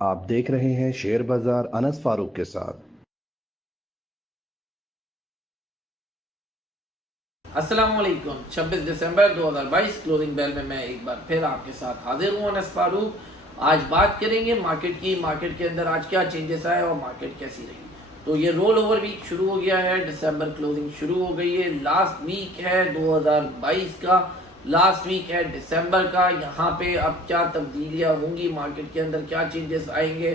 آپ دیکھ رہے ہیں شیئر بازار انس فاروق کے ساتھ۔ السلام علیکم۔ 26 دسمبر 2022 کلوزنگ بیل میں ایک بار پھر آپ کے ساتھ حاضر ہوں انس فاروق۔ آج بات کریں گے مارکیٹ کی، مارکیٹ کے اندر آج کیا چینجز آئے اور مارکیٹ کیسی رہی۔ تو یہ رول اوور ویک شروع ہو گیا ہے، دسمبر کلوزنگ شروع ہو گئی ہے، لاسٹ ویک ہے 2022 کا، لاسٹ ویک ہے دسمبر کا۔ یہاں پہ اب کیا تبدیلیاں ہوں گی مارکیٹ کے اندر، کیا چینجز آئیں گے،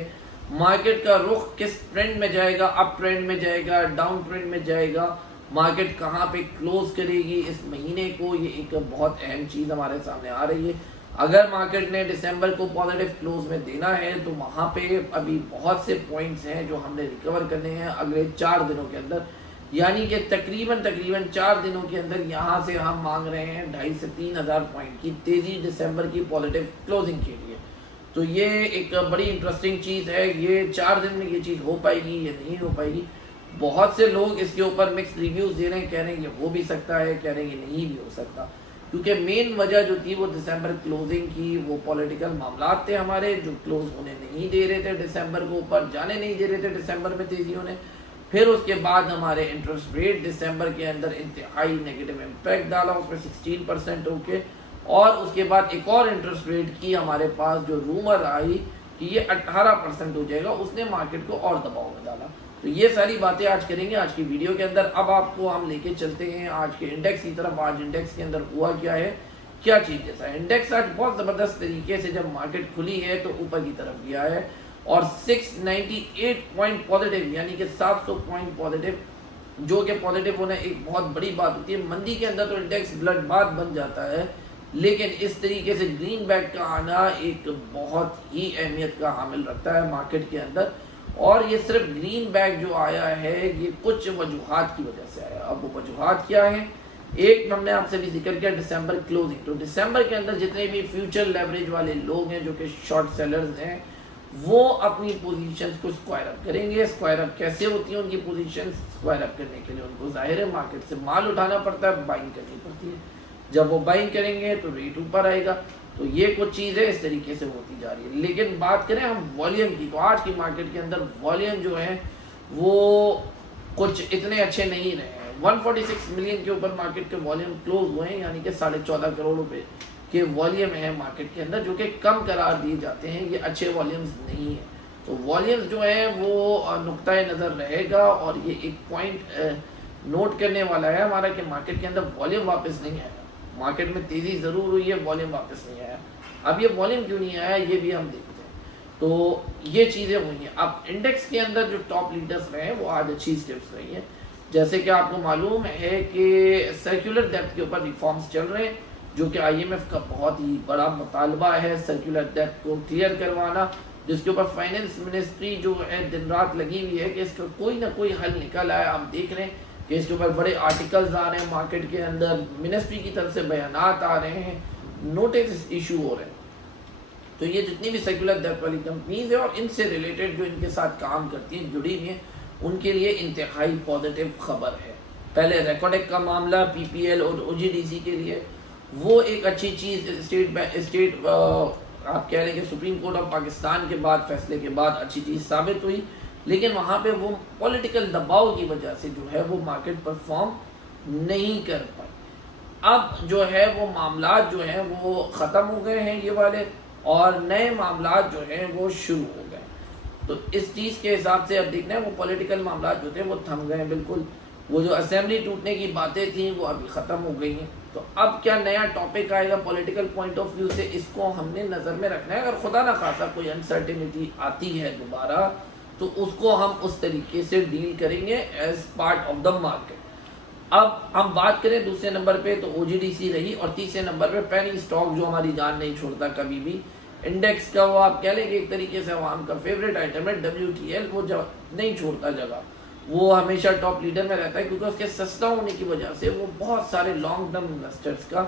مارکیٹ کا رخ کس ٹرینڈ میں جائے گا، اپ ٹرینڈ میں جائے گا، ڈاؤن ٹرینڈ میں جائے گا، مارکیٹ کہاں پہ کلوز کرے گی اس مہینے کو، یہ ایک بہت اہم چیز ہمارے سامنے آ رہی ہے۔ اگر مارکیٹ نے دسمبر کو پازیٹیو کلوز میں دینا ہے تو وہاں پہ ابھی بہت سے پوائنٹس ہیں جو ہم نے ریکور کرنے ہیں اگلے 4 دنوں کے اندر، یعنی کہ تقریباً 4 دنوں کے اندر یہاں سے ہم مانگ رہے ہیں 2500 سے 3000 پوائنٹ کی تیزی دسمبر کی پازیٹیو کلوزنگ کے لیے۔ تو یہ ایک بڑی انٹرسٹنگ چیز ہے، یہ 4 دن میں یہ چیز ہو پائے گی یا نہیں ہو پائے گی۔ بہت سے لوگ اس کے اوپر مکس ریویوز دے رہے ہیں، کہہ رہے ہیں کہ ہو بھی سکتا ہے، کہہ رہے ہیں کہ نہیں بھی ہو سکتا، کیونکہ مین وجہ جو تھی وہ دسمبر کلوزنگ کی، وہ پولیٹیکل معاملات تھے ہمارے جو کلوز ہونے نہیں دے رہے تھے، دسمبر کو اوپر جانے نہیں دے رہے تھے دسمبر میں تیزی ہونے۔ پھر اس کے بعد ہمارے انٹرسٹ ریٹ دسمبر کے اندر انتہائی نیگیٹو امپیکٹ ڈالا، اس میں 16% ہو کے، اور اس کے بعد ایک اور انٹرسٹ ریٹ کی ہمارے پاس جو رومر آئی کہ یہ 18% ہو جائے گا، اس نے مارکیٹ کو اور دباؤ میں ڈالا۔ تو یہ ساری باتیں آج کریں گے آج کی ویڈیو کے اندر۔ اب آپ کو ہم لے کے چلتے ہیں آج کے انڈیکس کی طرف۔ آج انڈیکس کے اندر ہوا کیا ہے، کیا چینجز ہے۔ انڈیکس آج بہت زبردست طریقے سے جب مارکیٹ کھلی ہے تو اوپر کی طرف گیا ہے اور 698 پوائنٹ پازیٹیو، یعنی کہ 700 پوائنٹ پازیٹیو، جو کہ پازیٹیو ہونا ایک بہت بڑی بات ہوتی ہے۔ مندی کے اندر تو انڈیکس بلڈ بات بن جاتا ہے، لیکن اس طریقے سے گرین بیک کا آنا ایک بہت ہی اہمیت کا حامل رکھتا ہے مارکیٹ کے اندر۔ اور یہ صرف گرین بیک جو آیا ہے یہ کچھ وجوہات کی وجہ سے آیا۔ اب وہ وجوہات کیا ہیں، ایک ہم نے آپ سے بھی ذکر کیا دسمبر کلوزنگ۔ تو دسمبر کے اندر جتنے بھی فیوچر لیوریج والے لوگ ہیں جو کہ شارٹ سیلرز ہیں، وہ اپنی پوزیشنز کو اسکوائر اپ کریں گے۔ اسکوائر اپ کیسے ہوتی ہیں ان کی پوزیشنز؟ اسکوائر اپ کرنے کے لیے ان کو ظاہر ہے مارکیٹ سے مال اٹھانا پڑتا ہے، بائنگ کرنی پڑتی ہے۔ جب وہ بائنگ کریں گے تو ریٹ اوپر آئے گا۔ تو یہ کچھ چیزیں اس طریقے سے ہوتی جا رہی ہے۔ لیکن بات کریں ہم والیوم کی، تو آج کی مارکیٹ کے اندر والیوم جو ہے وہ کچھ اتنے اچھے نہیں رہے ہیں۔ 146 ملین کے اوپر مارکیٹ کے والیوم کلوز ہوئے ہیں، یعنی کہ 14.5 کروڑ روپے کے والیوم ہے مارکیٹ کے اندر، جو کہ کم قرار دیے جاتے ہیں، یہ اچھے والیومز نہیں ہیں۔ تو والیومز جو ہیں وہ نقطۂ نظر رہے گا، اور یہ ایک پوائنٹ نوٹ کرنے والا ہے ہمارا کہ مارکیٹ کے اندر والیوم واپس نہیں آئے گا۔ مارکیٹ میں تیزی ضرور ہوئی ہے، والیوم واپس نہیں آیا۔ اب یہ والیوم کیوں نہیں آیا یہ بھی ہم دیکھتے ہیں۔ تو یہ چیزیں ہوئی ہیں۔ اب انڈیکس کے اندر جو ٹاپ لیڈرز رہے ہیں وہ آج اچھی سٹیپس رہی ہیں، جیسے کہ آپ کو معلوم ہے کہ سرکولر ڈیپتھ کے اوپر ریفارمز چل رہے ہیں، جو کہ آئی ایم ایف کا بہت ہی بڑا مطالبہ ہے سرکولر ڈیپتھ کو کلیئر کروانا، جس کے اوپر فائنینس منسٹری جو ہے دن رات لگی ہوئی ہے کہ اس کا کوئی نہ کوئی حل نکل آئے۔ ہم دیکھ رہے ہیں کہ اس کے اوپر بڑے آرٹیکلز آ رہے ہیں مارکیٹ کے اندر، منسٹری کی طرف سے بیانات آ رہے ہیں، نوٹس ایشو ہو رہے ہیں۔ تو یہ جتنی بھی سیکولر ڈیپتھ والی کمپنیز ہیں اور ان سے ریلیٹڈ جو ان کے ساتھ کام کرتی ہیں، جڑی ہوئی ہیں، ان کے لیے انتہائی پازیٹیو خبر ہے۔ پہلے ریکارڈک کا معاملہ پی پی ایل اور او جی ڈی سی کے لیے وہ ایک اچھی چیز، اسٹیٹ آپ کہہ رہے ہیں کہ سپریم کورٹ آف پاکستان کے بعد فیصلے کے بعد اچھی چیز ثابت ہوئی، لیکن وہاں پہ وہ پولیٹیکل دباؤ کی وجہ سے جو ہے وہ مارکیٹ پرفارم نہیں کر پائی۔ اب جو ہے وہ معاملات جو ہیں وہ ختم ہو گئے ہیں یہ والے، اور نئے معاملات جو ہیں وہ شروع ہو گئے۔ تو اس چیز کے حساب سے اب دیکھنا ہے وہ پولیٹیکل معاملات جو تھے وہ تھم گئے ہیں بالکل۔ وہ جو اسمبلی ٹوٹنے کی باتیں تھیں وہ ابھی ختم ہو گئی ہیں۔ تو اب کیا نیا ٹاپک آئے گا پولیٹیکل پوائنٹ آف ویو سے، اس کو ہم نے نظر میں رکھنا ہے۔ اگر خدا نہ خواستہ کوئی انسرٹینٹی آتی ہے دوبارہ تو اس کو ہم اس طریقے سے ڈیل کریں گے as part of the market. اب ہم بات کریں دوسرے نمبر پہ تو او جی ڈی سی رہی، اور تیسرے نمبر پہ پینی اسٹاک جو ہماری جان نہیں چھوڑتا کبھی بھی انڈیکس کا، وہ آپ کہہ لیں کہ ایک طریقے سے عوام کا فیوریٹ آئٹم ہے، ڈبلیو ٹی ایل، وہ نہیں چھوڑتا جگہ، وہ ہمیشہ ٹاپ لیڈر میں رہتا ہے، کیونکہ اس کے سستا ہونے کی وجہ سے وہ بہت سارے لانگ ٹرم انویسٹرز کا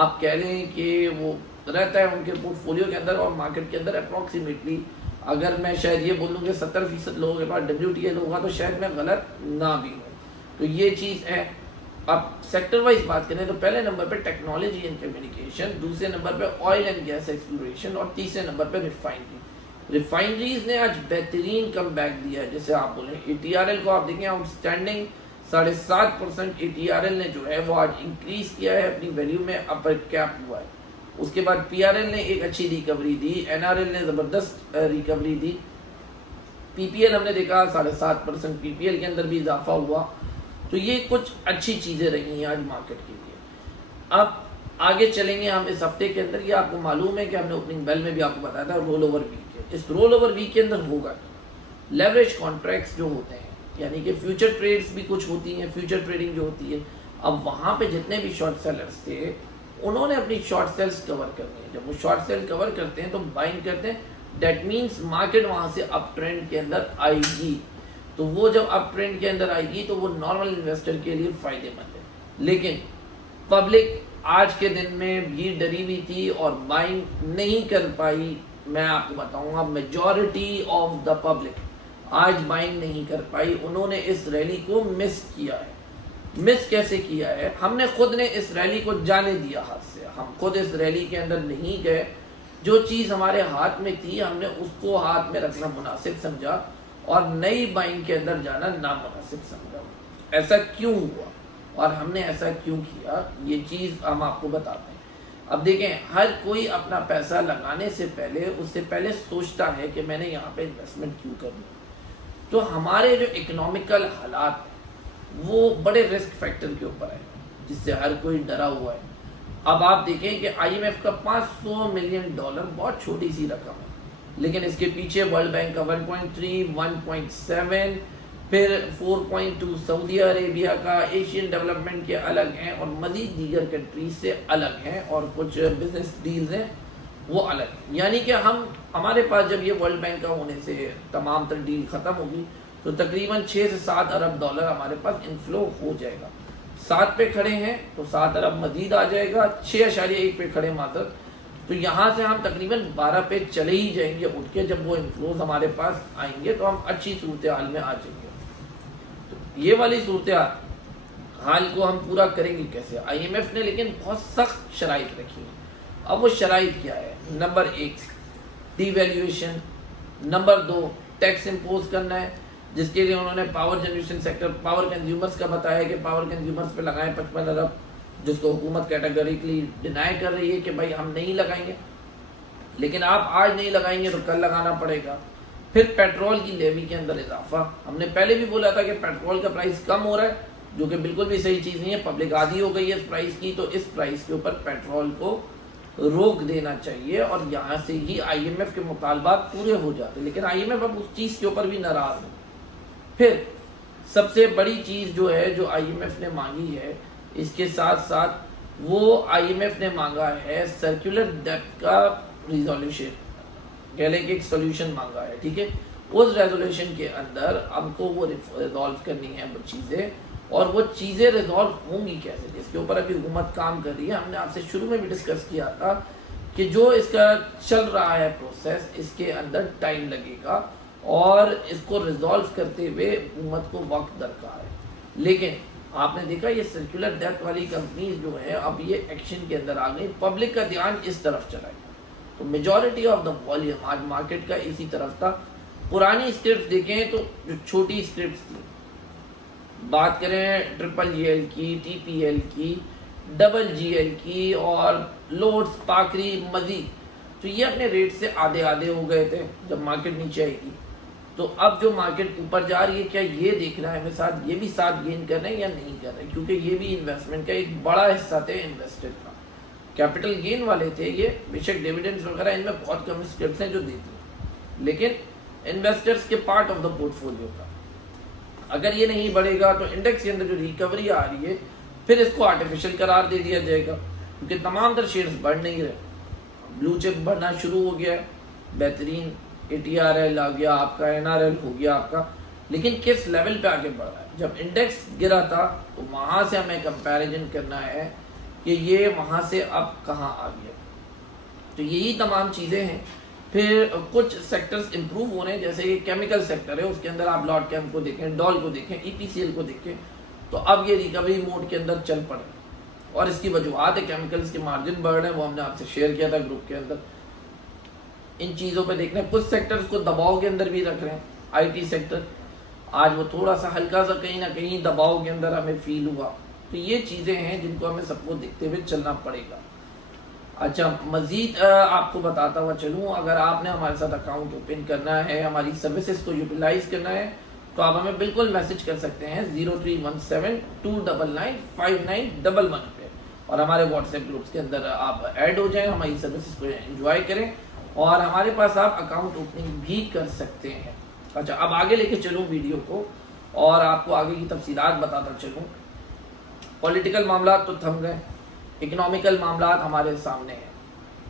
آپ کہہ لیں کہ وہ رہتا ہے ان کے پورٹ فولیو کے اندر، اور مارکیٹ کے اندر اپروکسیمیٹلی اگر میں شاید یہ بولوں کہ 70% لوگوں کے پاس ڈبلیو ٹی ایل ہوگا تو شاید میں غلط نہ بھی ہوں۔ تو یہ چیز ہے۔ اب سیکٹر وائز بات کریں تو پہلے نمبر پہ ٹیکنالوجی اینڈ کمیونیکیشن، دوسرے نمبر پہ آئل اینڈ گیس ایکسپلوریشن، اور تیسرے نمبر پہ ریفائنری۔ ریفائنریز نے آج بہترین کم بیک دیا ہے. جیسے آپ بولیں ATRL کو آپ دیکھیں آؤٹ اسٹینڈنگ 7.5% ATRL نے جو ہے وہ آج انکریز کیا ہے اپنی ویلیو میں, اپر کیپ ہوا ہے. اس کے بعد PRL نے ایک اچھی ریکوری دی, NRL نے زبردست ریکوری دی, PPL ہم نے دیکھا 7.5% PPL کے اندر بھی اضافہ ہوا. تو یہ کچھ اچھی چیزیں رہی ہیں آج مارکیٹ کے لیے. اب آگے چلیں گے ہم اس ہفتے کے اندر. یہ آپ کو معلوم ہے کہ ہم نے اوپننگ بیل میں بھی آپ کو بتایا تھا رول اوور ویک ہے. اس رول اوور ویک کے اندر ہوگا لیوریج کانٹریکٹس جو ہوتے ہیں, یعنی کہ فیوچر ٹریڈز بھی کچھ ہوتی ہیں, فیوچر ٹریڈنگ جو ہوتی ہے. اب وہاں پہ جتنے بھی شارٹ سیلرز تھے انہوں نے اپنی شارٹ سیلز کور کرنی ہے. جب وہ شارٹ سیل کور کرتے ہیں تو بائنگ کرتے ہیں, دیٹ مینس مارکیٹ وہاں سے اپ ٹرینڈ کے اندر آئے گی. تو وہ جب اپ ٹرینڈ کے اندر آئے گی تو وہ نارمل انویسٹر کے لیے فائدے مند ہے. لیکن پبلک آج کے دن میں بھی ڈری ہوئی تھی اور بائنگ نہیں کر پائی. میں آپ کو بتاؤں گا میجورٹی آف دا پبلک آج بائنگ نہیں کر پائی. انہوں نے اس ریلی کو مس کیا ہے. مس کیسے کیا ہے؟ ہم نے خود نے اس ریلی کو جانے دیا ہاتھ سے. ہم خود اس ریلی کے اندر نہیں گئے. جو چیز ہمارے ہاتھ میں تھی ہم نے اس کو ہاتھ میں رکھنا مناسب سمجھا اور نئی بائنگ کے اندر جانا نامناسب سمجھا. ایسا کیوں ہوا اور ہم نے ایسا کیوں کیا, یہ چیز ہم آپ کو بتاتے ہیں. اب دیکھیں, ہر کوئی اپنا پیسہ لگانے سے پہلے اس سے پہلے سوچتا ہے کہ میں نے یہاں پہ انویسٹمنٹ کیوں کرنی. تو ہمارے جو اکنامیکل حالات وہ بڑے رسک فیکٹر کے اوپر ہے جس سے ہر کوئی ڈرا ہوا ہے. اب آپ دیکھیں کہ IMF کا $500 ملین بہت چھوٹی سی رقم ہے, لیکن اس کے پیچھے ورلڈ بینک کا 1.3, 1.7, پھر 4.2 سعودی عربیہ کا, ایشین ڈیولپمنٹ کے الگ ہیں اور مزید دیگر کنٹریز سے الگ ہیں, اور کچھ بزنس ڈیلز ہیں وہ الگ ہیں. یعنی کہ ہمارے پاس جب یہ ورلڈ بینک کا ہونے سے تمام تر ڈیل ختم ہوگی تو تقریباً 6 سے 7 ارب ڈالر ہمارے پاس انفلو ہو جائے گا. 7 پہ کھڑے ہیں تو 7 ارب مزید آ جائے گا. 6.1 پہ کھڑے ماتر, تو یہاں سے ہم تقریباً 12 پہ چلے ہی جائیں گے اٹھ کے. جب وہ انفلوز ہمارے پاس آئیں گے تو ہم اچھی صورتحال میں آ جائیں گے. تو یہ والی صورتحال کو ہم پورا کریں گے کیسے؟ IMF نے لیکن بہت سخت شرائط رکھی ہیں. اب وہ شرائط کیا ہے؟ Number 1 devaluation, number 2 tax impose کرنا ہے, جس کے لیے انہوں نے power generation sector, power consumers کا بتایا کہ پاور کنزیومرز پہ لگائیں 55 ارب, جس کو حکومت کیٹیگریکلی ڈینائی کر رہی ہے کہ بھائی ہم نہیں لگائیں گے, لیکن آپ آج نہیں لگائیں گے تو کل لگانا پڑے گا. پھر پیٹرول کی لیوی کے اندر اضافہ. ہم نے پہلے بھی بولا تھا کہ پیٹرول کا پرائس کم ہو رہا ہے, جو کہ بالکل بھی صحیح چیز نہیں ہے. پبلک عادی ہو گئی ہے اس پرائس کی, تو اس پرائس کے اوپر پیٹرول کو روک دینا چاہیے اور یہاں سے ہی IMF کے مطالبات پورے ہو جاتے. لیکن IMF اب اس چیز کے اوپر بھی ناراض ہے. پھر سب سے بڑی چیز جو ہے جو IMF نے مانگی ہے, اس کے ساتھ ساتھ وہ IMF نے مانگا ہے سرکولر ڈیپٹ کا ریزولوشن, کہہ لیں کہ ایک سولوشن مانگا ہے. ٹھیک ہے, اس ریزولوشن کے اندر ہم کو وہ ریزالو کرنی ہے وہ چیزیں, اور وہ چیزیں ریزالو ہوں گی کیسے, جس کے اوپر ابھی حکومت کام کر رہی ہے. ہم نے آپ سے شروع میں بھی ڈسکس کیا تھا کہ جو اس کا چل رہا ہے پروسیس, اس کے اندر ٹائم لگے گا اور اس کو ریزالو کرتے ہوئے حکومت کو وقت درکار ہے. لیکن آپ نے دیکھا یہ سرکولر ڈیپٹ والی کمپنیز جو ہیں اب یہ ایکشن کے اندر آ گئی, پبلک کا دھیان اس طرف چلا گیا. تو میجورٹی آف دا والیوم آج مارکیٹ کا اسی طرف تھا. پرانی اسکرپٹس دیکھیں تو جو چھوٹی اسکرپٹس تھی, بات کریں GGL کی, TPL کی, GGL کی اور لوڈس, پاکری, مزید, تو یہ اپنے ریٹ سے آدھے ہو گئے تھے جب مارکیٹ نیچے آئی تھی. تو اب جو مارکیٹ اوپر جا رہی ہے, کیا یہ دیکھنا ہے ہمیں ساتھ یہ بھی ساتھ گین کر رہے ہیں یا نہیں کر رہے, کیونکہ یہ بھی انویسٹمنٹ کا ایک بڑا حصہ تھے انویسٹر کا. کیپٹل گین والے تھے یہ, بے شک ڈیویڈنڈز وغیرہ ان میں بہت کم اسکرپٹس ہیں جو دیتے ہیں, لیکن انویسٹرز کے part of the port folio کا. اگر یہ نہیں بڑھے گا تو انڈیکس کے اندر جو ریکوری آ رہی ہے پھر اس کو آرٹیفیشل قرار دے دیا جائے گا, کیونکہ تمام تر شیئرز بڑھ نہیں رہے. بلو چپ بڑھنا شروع ہو گیا ہے, بہترین ATRL آ گیا آپ کا, NRL ہو گیا آپ کا, لیکن کس لیول پہ آگے بڑھ رہا ہے. جب انڈیکس گرا تھا تو وہاں سے ہمیں کمپیریزن کرنا ہے کہ یہ وہاں سے اب کہاں آ گیا. تو یہی تمام چیزیں ہیں. پھر کچھ سیکٹرز امپروو ہو رہے ہیں, جیسے یہ کیمیکل سیکٹر ہے, اس کے اندر آپ لاٹ کیمپ کو دیکھیں, ڈال کو دیکھیں, EPCL کو دیکھیں, تو اب یہ ریکوری موڈ کے اندر چل پڑے. اور اس کی وجوہات ہے کیمیکلز کے مارجن بڑھ رہے ہیں, وہ ہم نے آپ سے شیئر کیا تھا گروپ کے اندر. ان چیزوں پہ دیکھ رہے ہیں. کچھ سیکٹرز کو دباؤ کے اندر بھی رکھ رہے ہیں. آئی ٹی سیکٹر آج وہ تھوڑا سا ہلکا سا کہیں نہ کہیں دباؤ کے اندر ہمیں فیل ہوا. تو یہ چیزیں ہیں جن کو ہمیں سب کو دیکھتے ہوئے چلنا پڑے گا. اچھا مزید آپ کو بتاتا ہوا چلوں, اگر آپ نے ہمارے ساتھ اکاؤنٹ اوپن کرنا ہے, ہماری سروسز کو یوٹیلائز کرنا ہے, تو آپ ہمیں بالکل میسج کر سکتے ہیں 0317299591 پہ, اور ہمارے واٹس ایپ گروپس کے اندر آپ ایڈ ہو جائیں, ہماری سروسز کو انجوائے کریں, اور ہمارے پاس آپ اکاؤنٹ اوپننگ بھی کر سکتے ہیں. اچھا اب آگے لے کے چلوں ویڈیو کو اور آپ کو آگے کی تفصیلات بتاتا چلوں. پولیٹیکل معاملات تو تھم گئے, اکنامیکل معاملات ہمارے سامنے ہیں.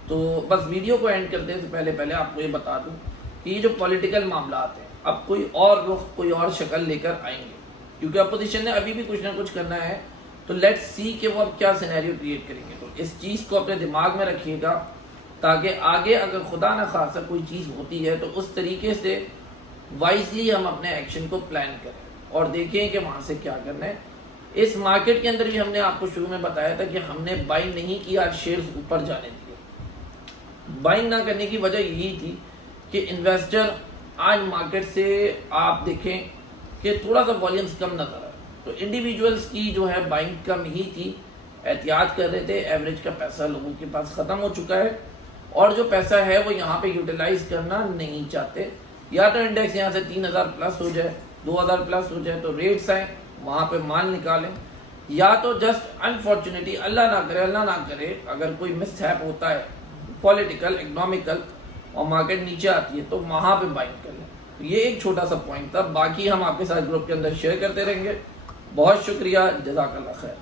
تو بس ویڈیو کو اینڈ کرتے ہیں تو پہلے آپ کو یہ بتا دوں کہ یہ جو پولیٹیکل معاملات ہیں اب کوئی اور رخ, کوئی اور شکل لے کر آئیں گے, کیونکہ اپوزیشن نے ابھی بھی کچھ نہ کچھ کرنا ہے. تو لیٹس سی کہ وہ اب کیا سینیریو کریٹ کریں گے. تو اس چیز کو اپنے دماغ میں رکھیے گا تاکہ آگے اگر خدا نہ خاصا کوئی چیز ہوتی ہے تو اس طریقے سے وائزلی ہم اپنے ایکشن کو پلان کریں اور دیکھیں کہ وہاں سے کیا کرنا ہے. اس مارکیٹ کے اندر بھی ہم نے آپ کو شروع میں بتایا تھا کہ ہم نے بائنگ نہیں کیا, شیئرز اوپر جانے دیے. بائنگ نہ کرنے کی وجہ یہی تھی کہ انویسٹر آج مارکیٹ سے آپ دیکھیں کہ تھوڑا سا والیومز کم نظر آئے, تو انڈیویجولز کی جو ہے بائنگ کم ہی تھی, احتیاط کر رہے تھے. ایوریج کا پیسہ لوگوں کے پاس ختم ہو چکا ہے, اور جو پیسہ ہے وہ یہاں پہ یوٹیلائز کرنا نہیں چاہتے. یا تو انڈیکس یہاں سے 3000 پلس ہو جائے, 2000 پلس ہو جائے تو ریٹس آئیں, وہاں پہ مال نکالیں, یا تو جسٹ انفارچونیٹلی اللہ نہ کرے اگر کوئی مس ہیپ ہوتا ہے پولیٹیکل, اکنامیکل, اور مارکیٹ نیچے آتی ہے تو وہاں پہ بائنگ کر لیں. تو یہ ایک چھوٹا سا پوائنٹ تھا, باقی ہم آپ کے ساتھ گروپ کے اندر شیئر کرتے رہیں گے. بہت شکریہ, جزاک اللہ خیر.